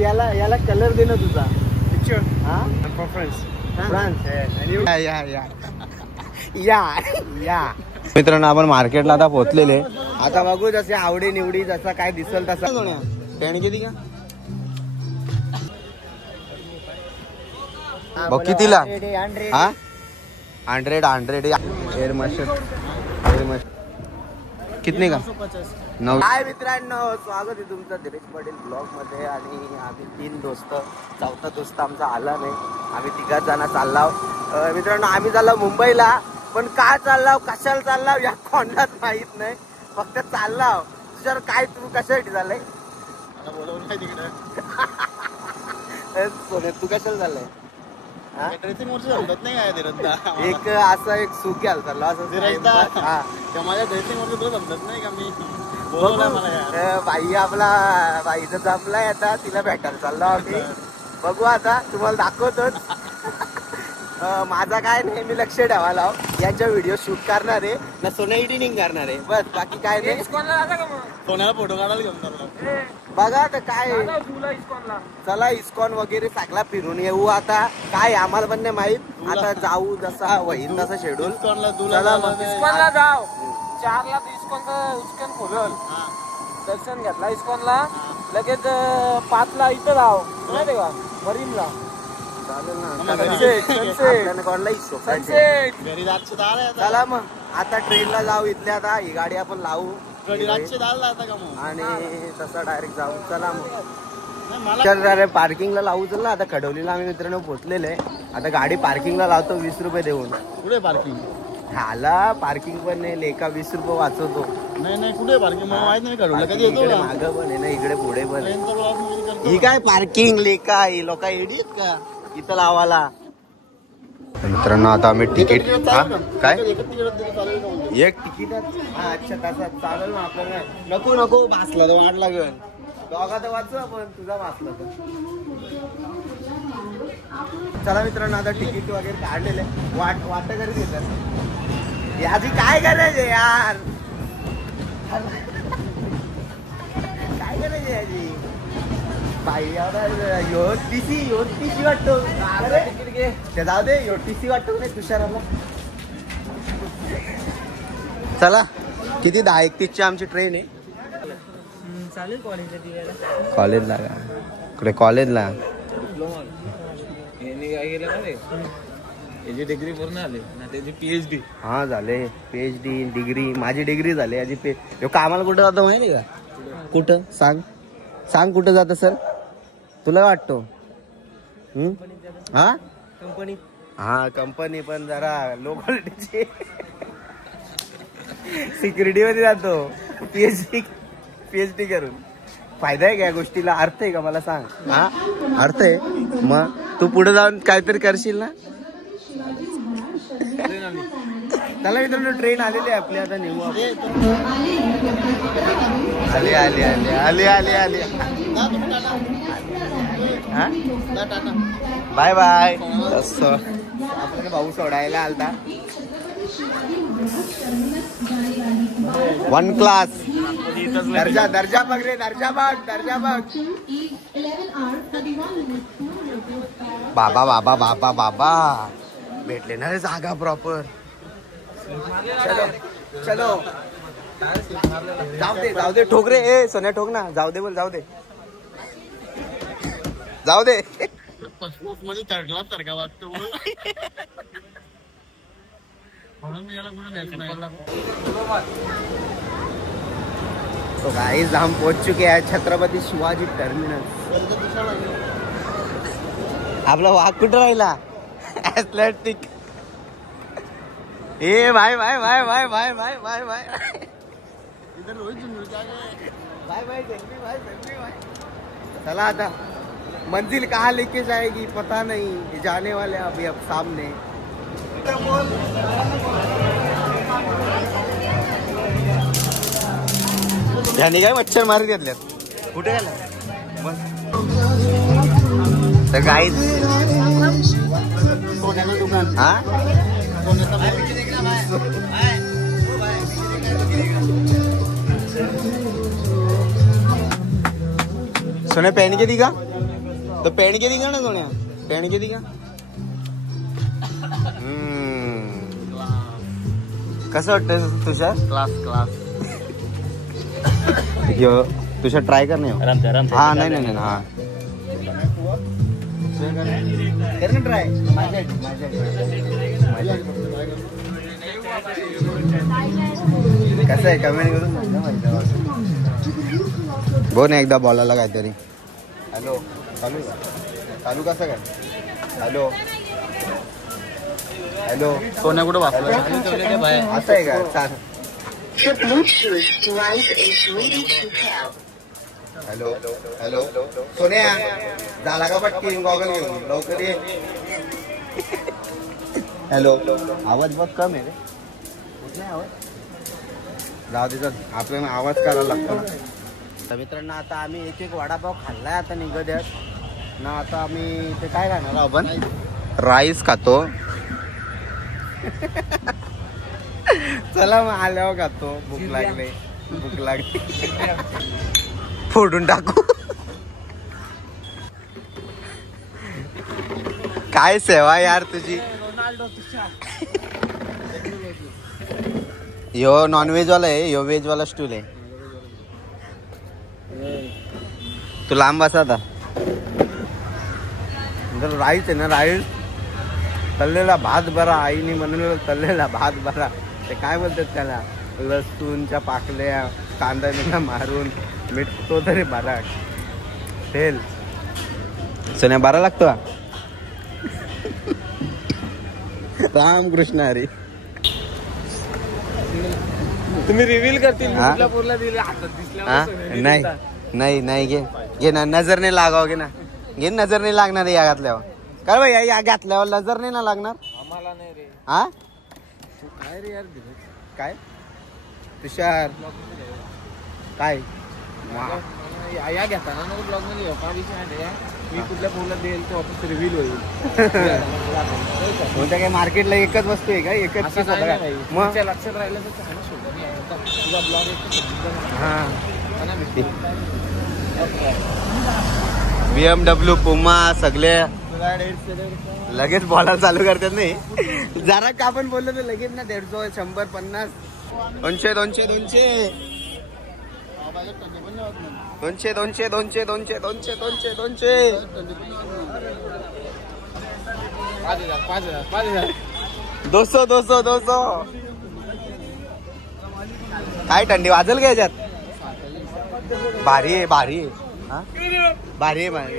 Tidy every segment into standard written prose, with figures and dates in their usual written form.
याला याला कलर दे ना तुझा पिक्चर. हा फ्रान्स. या मित्रांनो आपण मार्केटला आता पोहोचलेले. आता बघू जसे आवडी निवडी जसा काय दिसल तसा. पेन किती का बघ कितीला. हा 100 एअर मशीन कितने का 9. हाय मित्रांनो, स्वागत आहे तुमचं धीरेश पाटील ब्लॉग मध्ये. आणि आम्ही 3 दोस्त, चौथा दोस्त आमचा आला नाही. आम्ही 3 जण चाललाव. मित्रांनो आम्ही चाललो मुंबईला. पण का चाललाव कशाला चाललाव या कोणालाच माहित नाही. फक्त चाललाव. तुझ्यावर काय तू कशासाठी चाललंय तू कशाला चाललंय. ड्रेसिंग वरती समजत नाही काय ते एक असं एक सुख घ्यायला चाललो असं. माझ्या ड्रेसिंग वरती तुला समजत नाही का मी बाई आपला बाईचा जमलाय आता. तिला भेटायला चाललो आम्ही. बघू आता तुम्हाला दाखवतोच. माझा काय नेहमी लक्ष ठेवायला यांच्या व्हिडिओ शूट करणार आहे ना सोनं एडिटिंग करणार आहे बस. बाकी काय नाही. सोन्याला फोटो काढायला घेऊन बघा आता काय. चला इस्कॉन वगैरे सगळा फिरून येऊ. आता काय आम्हाला पण नाही माहित. आता जाऊ जसा होईल तसा शेड्यूल. इस्कॉनला जाऊ 4ला इस्कॉन खोलल. दर्शन घेतला इस्कॉनला. लगेच 5ला इथं राव माहिती का मरीनला. चला मग आता ट्रेनला जाऊ. इथल्या आता ही गाडी आपण लावू आणि तसं डायरेक्ट जाऊ. चला मग पार्किंगला लावू. चल ना आता खडवलीला आम्ही मित्रांनो पोहोचलेले. आता गाडी पार्किंगला लावतो 20 रुपये देऊन. कुठे पार्किंग हाला पार्किंग पण नाही. लेका 20 रुपये वाचवतो. नाही कुठे पार्किंग माहित नाही. मागं पण आहे ना इकडे पुढे पण. ही काय पार्किंग लेका ही लोक एडी का इथं लावाला. मित्रांनो आता आम्ही तिकीट काय एक तिकीट. अच्छा तसा चालेल ना आपल्याला. नको वाचला तर वाट लागेल. दोघा तर वाचू आपण. तुझा वाचला तर. चला मित्रांनो आता तिकीट वगैरे काढलेले. वाट घरी घेतात. याची काय करायचे यार. काय करायचे याची बाई. टीसी वाटतो. ते जाऊ दे. टीसी वाटतो नाही तुषाराला. चला किती 10:31 आमची ट्रेन आहे. चालेल कॉलेजला का कुठे कॉलेजला. काय केलं ना याची डिग्री पूर्ण आली ना त्याची PhD. हा झाले PhD डिग्री. माझी डिग्री झाली. याची कामाला कुठं जातो माहिती का. कुठं सांग कुठं जातं सर तुला वाटतो. हा कंपनी. हा कंपनी पण जरा लो क्वालिटीची. सिक्युरिटी मध्ये जातो. PhD करून फायदा आहे का या गोष्टीला. अर्थ आहे का मला सांग. हा अर्थ आहे. मग तू पुढे जाऊन काहीतरी करशील ना. त्याला मित्रांनो ट्रेन आलेली आहे आपली. आता नेऊ. आली बाय बाय. आपल्याला भाऊ सोडायला आलता. 1 क्लास दर्जा बघ रे. दर्जा बघ. बाबा भेटले ना रे जागा प्रॉपर. चलो जाऊ दे ठोक रे. ए सोन्या ठोक ना. जाऊ दे बोल. जाऊ दे मध्ये चढला सारखा वाटतो. तो गाइस हम पहुंच चुके हैं छत्रपती शिवाजी टर्मिनल. आपला वाघ कुठं राहिला. एथलेटिक. ए भाई चला आता मंजिल कहाँ लेके जाएगी पता नहीं. जाने वाले अभी अब सामने. ह्याने काय मच्छर मारी घेतल्यात. कुठे गेला तर गाईज. हा सोने पहन के दी का तो पेन के दिखा ना सोन्या पेन के दिखा कसं वाटतं तुषार क्लास क्लास यो तुषार ट्राय कर नाही हा नाही नाही हा ट्राय कसं आहे कमेंट करून बोल ना एकदा बोलायला काहीतरी हॅलो चालू चालू कसं काय हॅलो हॅलो सोन्या कुठं वापस असं आहे का चाल हॅलो हॅलो सोन्या झाला का पटकी गॉगल घेऊन लवकर ये हॅलो आवाज बहुत कम आहे रे नाही आवाज जाऊ दे आपल्याला आवाज करायला लागतो ना तर मित्रांनो आता आम्ही एक एक वडापाव खाल्लाय आता निघद्यात ना आता आम्ही ते काय खाणार आपण राईस खातो चला मग आल्यावर खातो भूक लागली फोडून टाकू काय सेवा यार तुझी यो नॉनव्हेज वाला आहे यो व्हेज वाला स्टूल आहे तू लांब बसा आता राईस आहे ना राईस तळलेला भात बरा आईने बनवलेला तळलेला भात बरा ते काय बोलतात त्याला लसूणच्या पाकल्या कांदा बिंदा मारून मीठ तो तरी बरा तेल सोन्या बारा लागतो रामकृष्ण हरी तुम्ही रिव्हील करतील पोरला दिले हातात दिसल्या नाही नाही नाही घे ना नजर नाही लागाव घे ना घे नजर नाही लागणार या घातल्यावर काय भाई या घातल्यावर नजर नाही ना लागणार आम्हाला नाही रे हा काय रे यार काय तुषार काय या घेताना ना ब्लॉग मध्ये का विषय आहे मी कुठल्या पोरला देईल तो ऑफिस रिव्हील होईल कोणत्या काय मार्केटला एकच वस्तू आहे का एकच मग लक्षात राहिलं तर तुझा ब्लॉग हा BMW पुमा सगळे लगेच बोलायला चालू करतात नाही जरा का आपण बोललो तर लगेच ना 150 100 50 200 200 200 200 200 200 200 200 200 200 200 200 काय थंडी वाजल का याच्यात भारी आहे भारी आहे भारी आहे भारी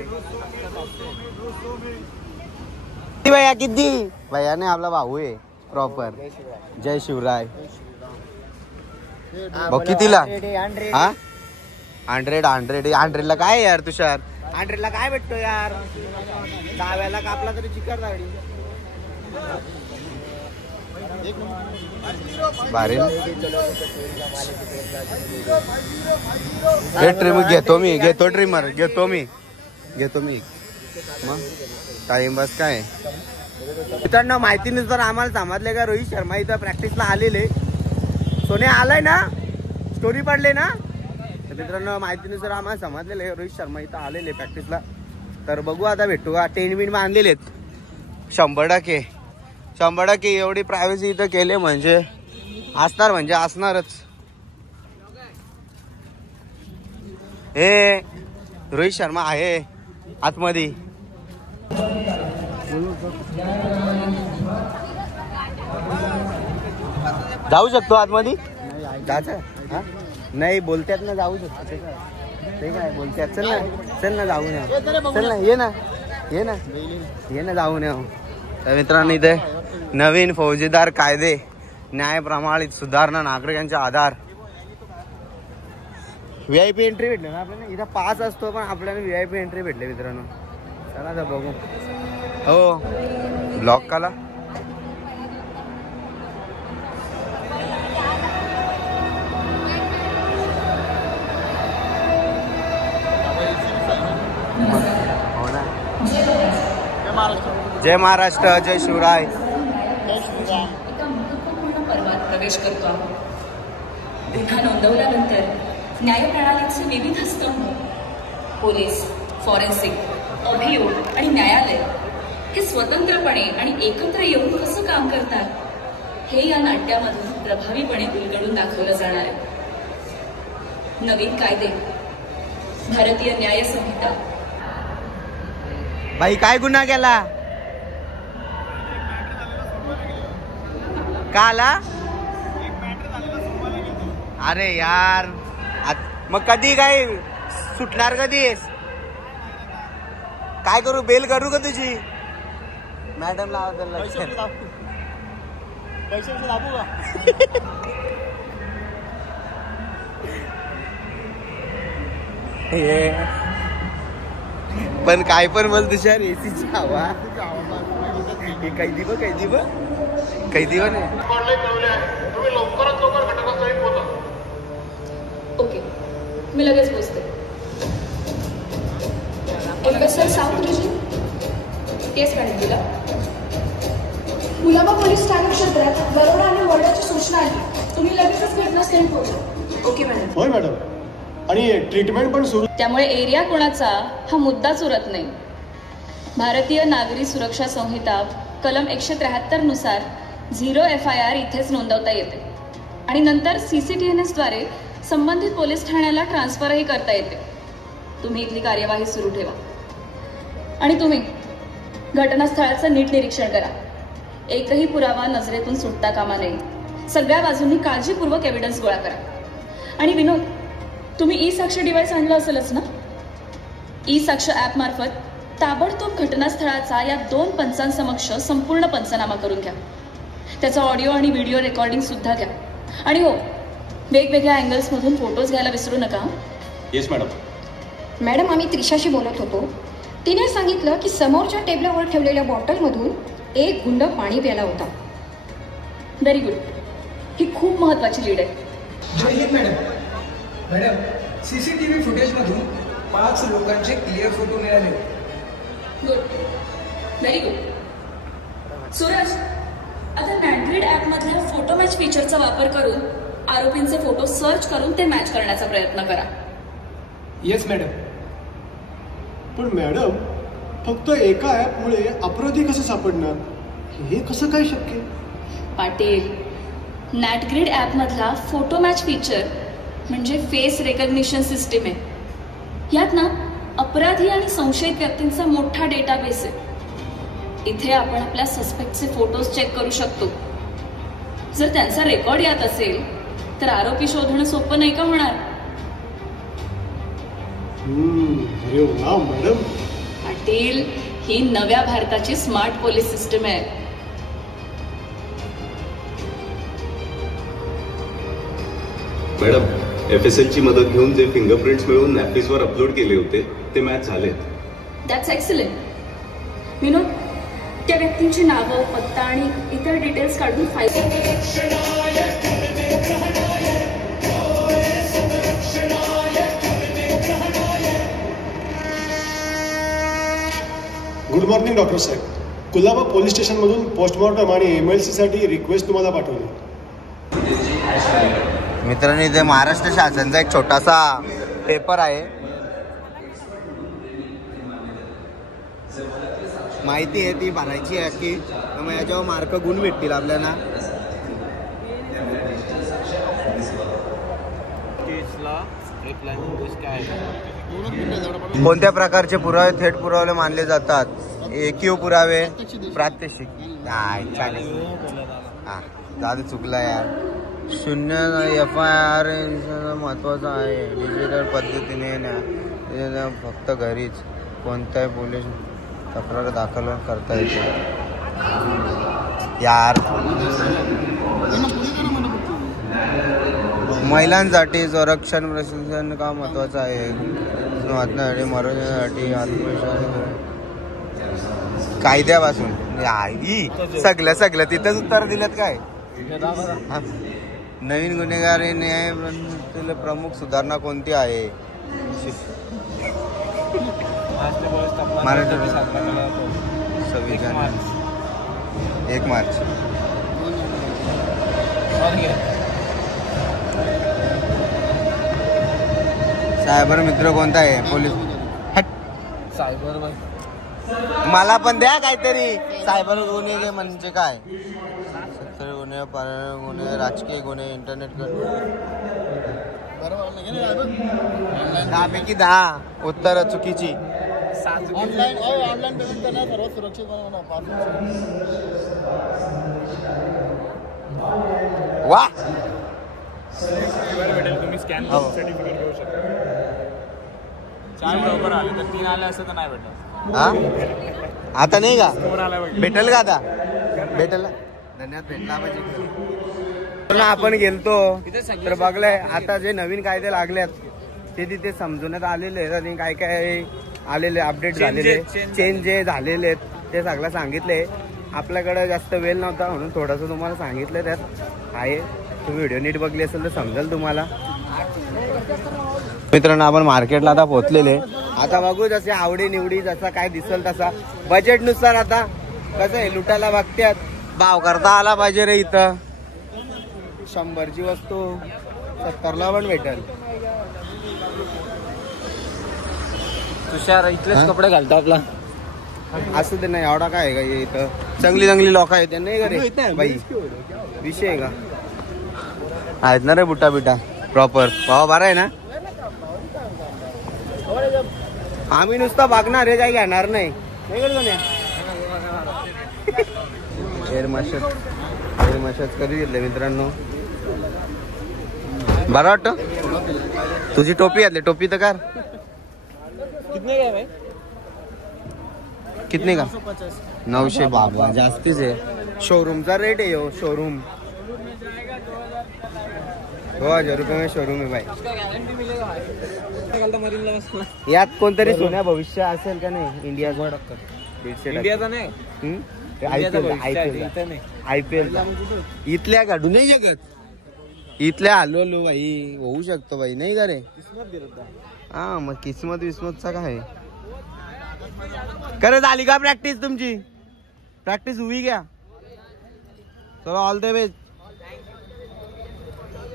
भैया किती भैया ने आपला भाऊ आहे प्रॉपर जय शिवराय बघ कितीला 100 ला काय यार तुषार 100 ला काय भेटतो यार डाव्याला कापला तरी चिकन गाडी भारी ट्रिमर घेतो मी मग टाइमपास काय मित्रांनो माहितीनुसार आम्हाला समजले का रोहित शर्मा इथं प्रॅक्टिसला आलेले सोन्या आलाय ना स्टोरी पडले ना तर मित्रांनो माहितीनुसार आम्हाला समजलेले रोहित शर्मा इथं आलेले प्रॅक्टिसला तर बघू आता भेटू का 10 मिनिट बांधलेले 100% एवढी प्रायव्हसी इथं केले म्हणजे असणारच हे रोहित शर्मा आहे आतमध्ये जाऊ शकतो आतमध्ये जायचं नाही बोलतात ना जाऊ शकतो ते काय बोलतात चल ना जाऊ ना चल ना ये ना जाऊ ना तर मित्रांनो इथे नवीन फौजदार कायदे न्याय प्रमाणित सुधारणा नागरिकांचा आधार VIP एंट्री भेटले ना आपल्याला इथं पास असतो पण आपल्याला VIP एंट्री भेटले मित्रांनो चला तर बघू हो ब्लॉक काला हो ना जय महाराष्ट्र जय शिवराय एका महत्त्वपूर्ण पर्वात प्रवेश करतो आहोत. गुन्हा नोंदवल्यानंतर न्यायप्रणालीचे विविध स्तंभ पोलीस, फॉरेन्सिक, अभियोग आणि न्यायालय हे स्वतंत्रपणे आणि एकत्र येऊन कसं काम करतात हे या नाट्यामधून प्रभावीपणे उलगडून दाखवलं जाणार आहे. नवीन कायदे, भारतीय न्याय संहिता. भाई काय गुन्हा केला? का आला? अरे यार मग कधी काय सुटणार? कधी काय करू? बेल करू का तुझी? मॅडम पैसे दाबू का? पण काय पण बोल तुषार, एसीची हवा. कैदी नाही. ओके, मी लगेच पोचते. प्रोफेसर सावंतजी, केस मॅडम तुला कुलाबा पोलीस ठाणे क्षेत्रात दरोडा आणि मर्डरची सूचना आली. तुम्ही लगेचच घटनास्थळी पोहोचा. Okay madam. होय मॅडम. आणि ट्रीटमेंट पण सुरू. त्यामुळे एरिया कोणाचा हा मुद्दाच उरत नाही. भारतीय नागरी सुरक्षा संहिता कलम 173 नुसार 0 FIR इथेच नोंदवता येते आणि नंतर CCTNS द्वारे संबंधित पोलीस ठाण्याला ट्रान्सफरही करता येते. तुम्ही इथली कार्यवाही सुरू ठेवा आणि तुम्ही घटनास्थळाचं नीट निरीक्षण करा. एकही पुरावा नजरेतून सुटता कामा नये. सगळ्या बाजूंनी काळजीपूर्वक एव्हिडन्स गोळा करा. आणि विनोद, तुम्ही ई-साक्ष डिव्हाइस आणलं असेलच ना? ई-साक्ष ॲप मार्फत ताबडतोब घटनास्थळाचा या 2 पंचांसमक्ष संपूर्ण पंचनामा करून घ्या. त्याचा ऑडिओ आणि व्हिडिओ रेकॉर्डिंग सुद्धा घ्या. आणि हो, वेगवेगळ्या अँगल्समधून फोटोज घ्यायला विसरू नका. Yes madam. मॅडम, आम्ही त्रिशाशी बोलत होतो. तिने सांगितलं की समोरच्या टेबलावर ठेवलेल्या बॉटलमधून एक गुंड पाणी प्यायला होता. Very good. ही खूप महत्वाची लीड आहे. जय हिंद मॅडम. मॅडम, CCTV फुटेजमधून 5 लोकांचे क्लिअर फोटो मिळाले. Good, very good. सूरज, आता नॅटग्रिड ॲपमधल्या फोटो मॅच फीचरचा वापर करून आरोपींचे फोटो सर्च करून ते मॅच करण्याचा प्रयत्न करा. Yes madam. पण मॅडम, फक्त एका ॲपमुळे अपराधी कसे सापडणार? हे कसं काय शक्य? पाटील, नॅटग्रिड ॲपमधला फोटो मॅच फीचर म्हणजे फेस रेकग्निशन सिस्टीम आहे. यात ना अपराधी आणि संशयित व्यक्तींचा मोठा डेटाबेस आहे. इथे आपण आपल्या सस्पेक्टचे फोटोज चेक करू शकतो. जर त्यांचा रेकॉर्ड यात असेल तर आरोपी शोधणं सोपं नाही का होणार? अरे वा मॅडम. पाटील, ही नव्या भारताची स्मार्ट पोलीस सिस्टम आहे. मॅडम, FSL ची मदत घेऊन जे फिंगरप्रिंट्स मिळवून नॅपकिसवर अपलोड केले होते ते मॅच झालेत. That's excellent. विनोद, त्या व्यक्तींची नावं, पत्ता आणि इतर डिटेल्स काढून फाईल. गुड मॉर्निंग डॉक्टर साहेब. कुलाबा पोलीस स्टेशनमधून पोस्टमॉर्टम आणि MLC साठी रिक्वेस्ट तुम्हाला पाठवली. मित्रांनो, इथे महाराष्ट्र शासनाचा एक छोटासा पेपर आहे. माहिती आहे ती भरायची आहे की मग याच्यावर मार्क गुण भेटतील आपल्याला. कोणत्या प्रकारचे पुरावे थेट पुरावे मानले जातात? एकीव पुरावे, प्रात्यक्षिक. दादा चुकला यार. 0 FIR महत्वाचा आहे. डिजिटल पद्धतीने फक्त घरीच कोणत्याही पोलीस तक्रार दाखल करता येते. यार, महिलांसाठी संरक्षण प्रशिक्षण का महत्वाचं आहे? मरोसाठी आत्मविश्वास कायद्यापासून सगळं तिथंच उत्तर दिलेत काय? नवीन गुन्हेगारी न्याय प्रमुख सुधारणा कोणती आहे? महाराष्ट्र 26 जानेवारी 1 मार्च. सायबर मित्र कोणता आहे? पोलीस. सायबर मला पण द्या काहीतरी. सायबर गुन्हे म्हणजे काय? सत्तर गुन्हे, पर्यावरण गुन्हे, राजकीय गुन्हे, इंटरनेट दहा पैकी 10 उत्तर चुकीची. ऑनलाईन पेमेंट करणं सर्वात सुरक्षित वा तुम्ही स्कॅन सर्टिफिकेट घेऊ शकता. 4 बरोबर आले तर 3 आले असं तर नाही भेटत. हा आता नाही का? भेटेल का आता? भेटेल. धन्यवाद. भेटला पाहिजे. आपण गेलतो तर बघलंय आता जे नवीन कायदे लागल्यात ते तिथे समजवण्यात आलेले आहेत आणि काय काय आलेले अपडेट झालेले चेंज जे झालेले आहेत ते सगळं सांगितले. आपल्याकडे जास्त वेळ नव्हता म्हणून थोडंसं तुम्हाला सांगितलं. त्यात आहे तुम्ही व्हिडिओ नीट बघली असेल तर समजेल तुम्हाला. मित्रांनो आपण मार्केटला आता पोहोचलेले. आता बघू जसे आवडी निवडी जसा काय दिसेल तसा बजेट नुसार आता कसं आहे लुटायला बघतात. भाव करता आला पाहिजे रे. इथं 100ची वस्तू 70ला पण भेटेल. तुषार इथलेच कपडे घालतो आपला. असं ते नाही एवढा काय आहे का इथं. चांगली चांगली लोक आहेत त्यांना नाही का रे बाई. विषय आहे का? आहेत ना रे बुटा बिटा प्रॉपर. भाव बरा आहे ना. आम्ही नुसता बघणार हे काही घेणार नाही. एअर मशाज कधी घेतले मित्रांनो. बरं वाटतं. तुझी टोपी घातली. टोपी तर कर. कितने का? 900. बाबा जास्तीच आहे. शोरूमचा रेट आहे हो. शोरूम 2000 रुपये में शोरूम आहे भाई. यात कोणतरी सोन्या भविष्य असेल का नाही. इंडियाचा नाही. IPL इथल्या काढू नाही शकत. इथल्या आलो भाई होऊ शकतो भाई नाही का रे. हा मग किस्मत विस्मतचा काय करत आली का प्रॅक्टिस तुमची. प्रॅक्टिस हुई क्या. चलो ऑल द बेस्ट.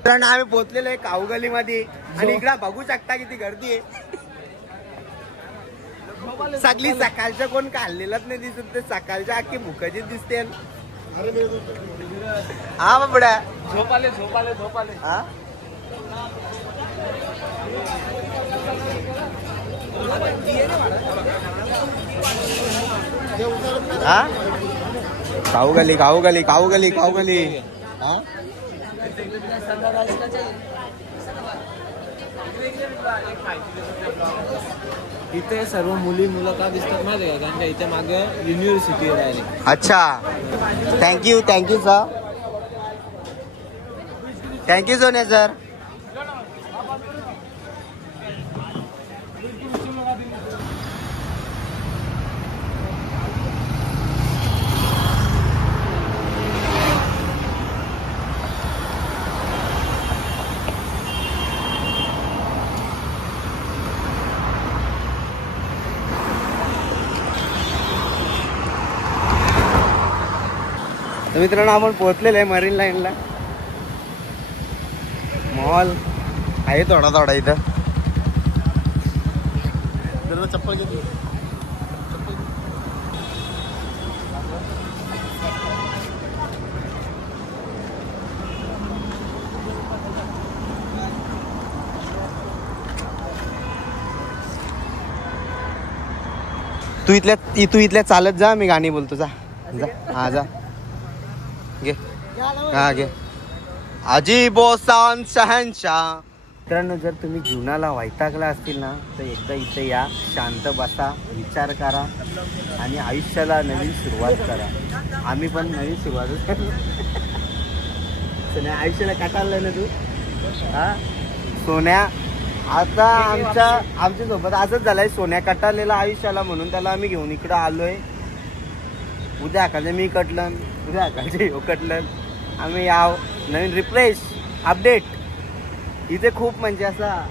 आम्ही पोहोचलेलो आहे काऊगली मध्ये आणि इकडे बघू शकता किती गर्दी आहे. सगळी सकाळच्या कोण काढलेलाच नाही दिसत. ते सकाळच्या अख्खी भुकाचीच दिसते. हा बाबड्या झोपाले. हा काऊगली हा इथे सर्व मुलं का दिसतात माहिती का. त्यांच्या इथे मागे युनिव्हर्सिटी आहे. अच्छा थँक्यू सर. थँक्यू सोन्या सर. तर मित्रांनो आपण पोहोचलेलं आहे मरीन लाईनला. मॉल आहे थोडा इथं. चप्पल घेतली. तू इथल्या चालत जा. मी गाणी बोलतो. जा हा जा घे. हा घे. अजीबो शान शहनशाह. मित्रांनो जर तुम्ही जीवनाला वैतागला असतील ना तर एकदा इथे या. शांत बसा. विचार करा आणि आयुष्याला नवीन सुरुवात करा. आम्ही पण नवीन सुरुवातच करू. सोन्या आयुष्याला काटाळलंय ना तू. हा सोन्या आता आमच्या सोबत असंच झालंय. सोन्या कटाळलेला आयुष्याला म्हणून त्याला आम्ही घेऊन इकडं आलोय. उद्या एखादं मी कटलं. उद्या एखादं कटलं. आम्ही याव नवीन रिफ्रेश अपडेट. इथे खूप म्हणजे असा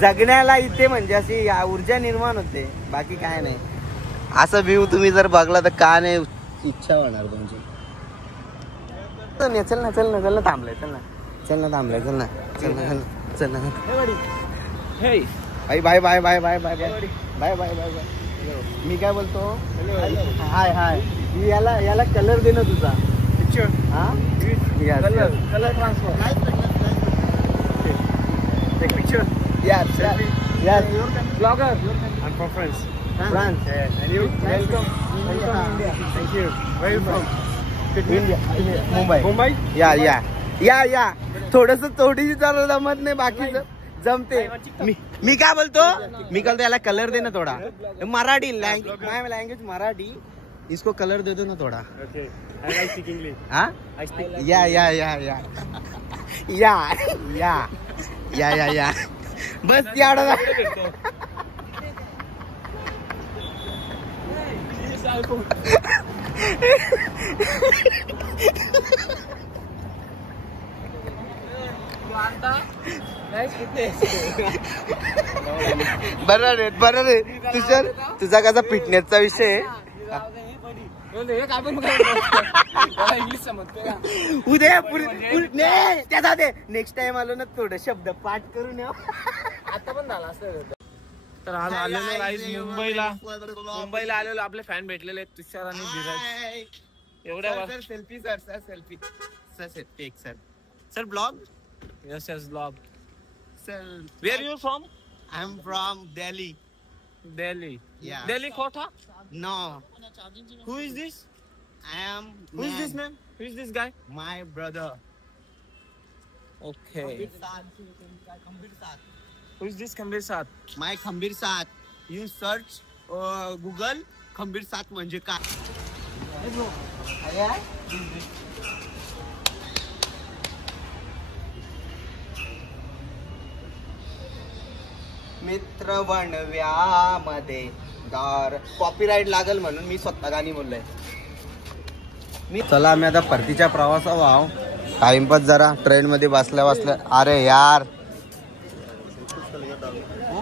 जगण्याला इथे म्हणजे अशी ऊर्जा निर्माण होते. बाकी काय नाही. असं व्ह्यू तुम्ही जर बघला तर का नाही इच्छा होणार तुमची. चल ना थांबलाय. चल ना bye bye bye bye bye bye bye bye bye bye bye. मी काय बोलतो, हाय हाय. याला कलर दे ना तुझा. हा colour transfer. Take picture. Yes, yes, yes. Vlogger. I'm from France. France. Yes. And you? Welcome. Welcome India. Thank you. Where are you from? India. Mumbai. Mumbai? या थोडीशी जरा जमत नाही, बाकीचं जमते. मी काय बोलतो, याला कलर दे ना थोडा. मराठी लँग्वेज मराठी. इसको कलर दे दो ना थोड़ा. Okay. And I speak English. हाँ? I speak. या बस याडा. बरं रे तुझा कसा फिटनेसचा विषय उद्या त्याचा ते नेक्स्ट टाइम आलो ना थोडं शब्द पाठ करून आता पण झाला असं. तर आज आलेलो गाईज मुंबईला आलेलो. आपले फॅन भेटलेले आहेत तुषार आणि धीरज. एवढ्या selfie sir selfie sir blog. Yes blog. Sir where you from? I am from Delhi. Yeah. Delhi Kota? No. Who is this? I am. Who is this man? Who is this guy? My brother. Okay. Who is this Khambir Saath? My Khambir Saath. You search Google Khambir Saath म्हणजे काय. मित्र वणव्यामध्ये दार. Copyright लागल म्हणून मी स्वतः गाणी बोललोय. चला आम्ही आता परतीच्या प्रवासावर आहो. टाइमपास जरा ट्रेन मध्ये बसल्या. अरे यार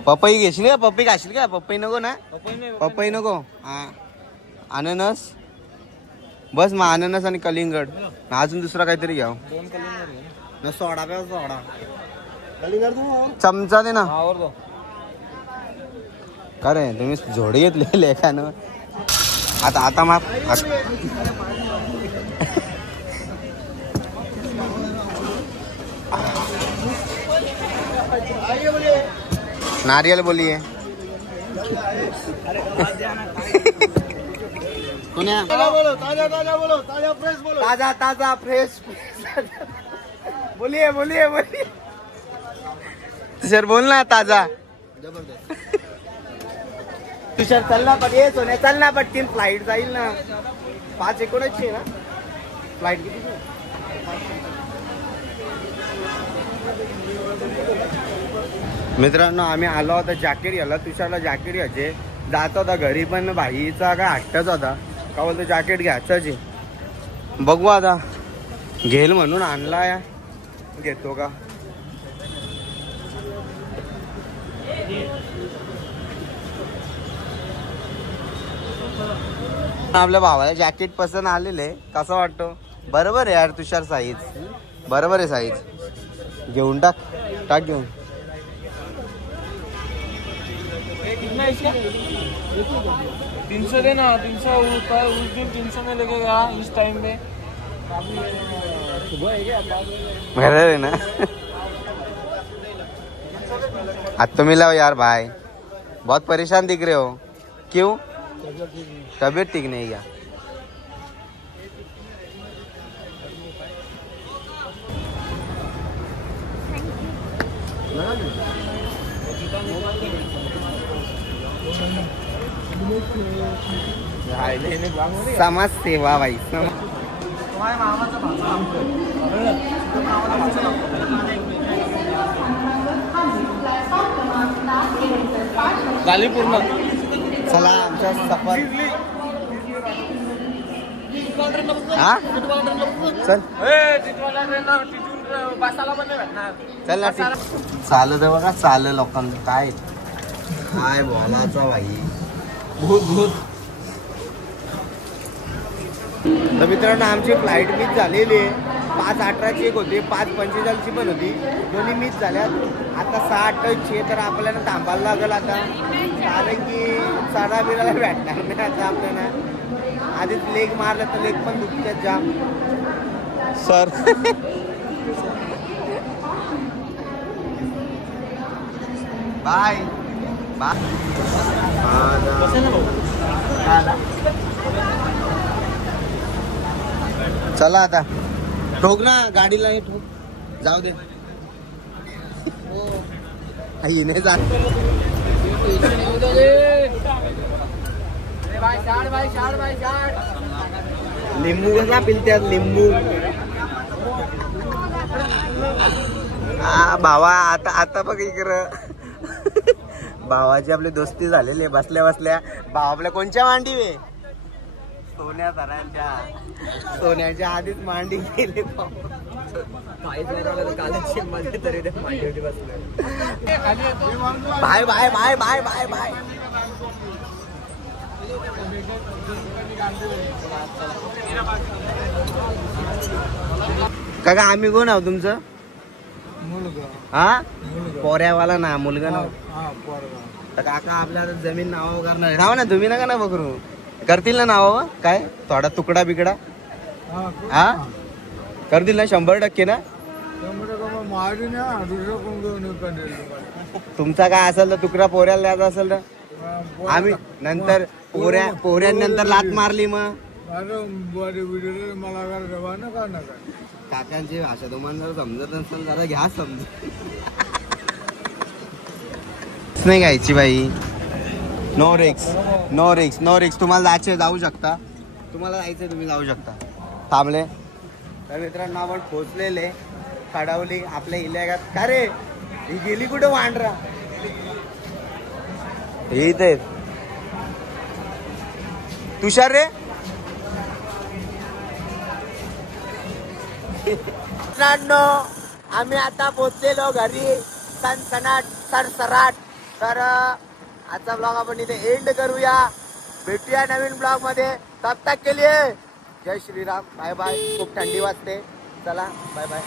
पपई घेशील का? पपई खाशील का? पपई नको ना. पपई नको. हा अननस बस. मग अननस आणि कलिंगड. अजून दुसरा काहीतरी घ्या ना. सोडा प्या सोडा. चमचा दे ना. का रे तुम्ही जोडी घेतले लेखानं. आता मग नारियल बोलिए. ताजा फ्रेश बोलिए. तुषार बोल ना ताजा. तुषार चलना पट. सोन्या चलना पटकीन. फ्लाईट जाईल ना. 5:19 ना फ्लाईट. किती मित्रांनो आम्ही आलो होता जॅकेट घ्यायला. तुषारला जॅकेट घ्यायचे. जात होता घरी पण भाईचा काय हट्टच होता. का बोलतो जॅकेट घ्यायचंच आहे. बघू आता घेल म्हणून आणला या. घेतो का. आपल्या भावाला जॅकेट पसंत आलेले. कसं वाटतो? बरोबर आहे यार तुषार. साईज बरोबर आहे. साईज घेऊन टाक घेऊन. कितना इसका? 300 देना. 300 उस दिन 300 में लेके गया इस टाइम पे. बरोबर आहे ना. आज तो मिला यार भाई. बहुत परेशान दिख रहे हो. क्यों? तबीयत ठीक नहीं क्या? समाज सेवा भाई. गाली पूर्ण. चला आमचा सफर. हा चल चल ना. चालत आहे बघा. चाल लोकांचं काय बोलायचं भाई. भूत. तर मित्रांनो आमची फ्लाईट मिस झालेली आहे. 5:18ची एक होती, 5:45ची पण होती, दोन्ही मिस झाल्यात. आता 6:28ची तर आपल्याला थांबायला लागेल आता, कारण की साधा बिराला भेटणार नाही आता आपल्याला. आधीच लेग मारलं तर लेग पण दुखतात जाम सर. Bye bye. चला आता ठोक ना गाडीला, हे ठोक जाऊ दे. आई नाही जात. लिंबू कसा पिलत्यात लिंबू. भावा आता आता बघ इकडं भावाची आपली दोस्ती झालेली बसल्या बसल्या. भाव आपल्या कोणच्या मांडी वे सोन्या सरांच्या, सोन्याच्या आधीच मांडी गेली. Bye bye bye bye bye bye. काका आम्ही कोण आहो तुमचं? हा पोऱ्यावाला ना, मुलगा ना. तर काका आपल्या जमीन नाव करणार राहा ना तुम्ही, नका ना बकरू. करतील ना नाव काय थोडा तुकडा बिकडा? हा करतील ना 100% ना. तुमचा काय असेल तर तुकडा पोऱ्याला द्यायचा असेल तर आम्ही नंतर पोऱ्यानंतर लात मारली मग काकांची भाषा तुम्हाला जर समजत नसेल जरा घ्या समज. नाही घ्यायची बाई. नो रिक्स नो रिक्स नो रिक्स. तुम्हाला जायचे जाऊ शकता, तुम्हाला जायचं तुम्ही जाऊ शकता. थांबले तर मित्रांनो आपण पोचलेले खडावली आपल्या इलाक्यात. का रे ही गेली कुठं वांडरा? हे इथे तुषार रे. मित्रांनो आम्ही आता पोचलेलो घरी सनसनाट सरसराट. तर आजचा ब्लॉग आपण इथे एंड करूया. भेटूया नवीन ब्लॉग मध्ये. तब तक के लिए जय श्रीराम. Bye bye. खूप थंडी वाजते. चला बाय बाय.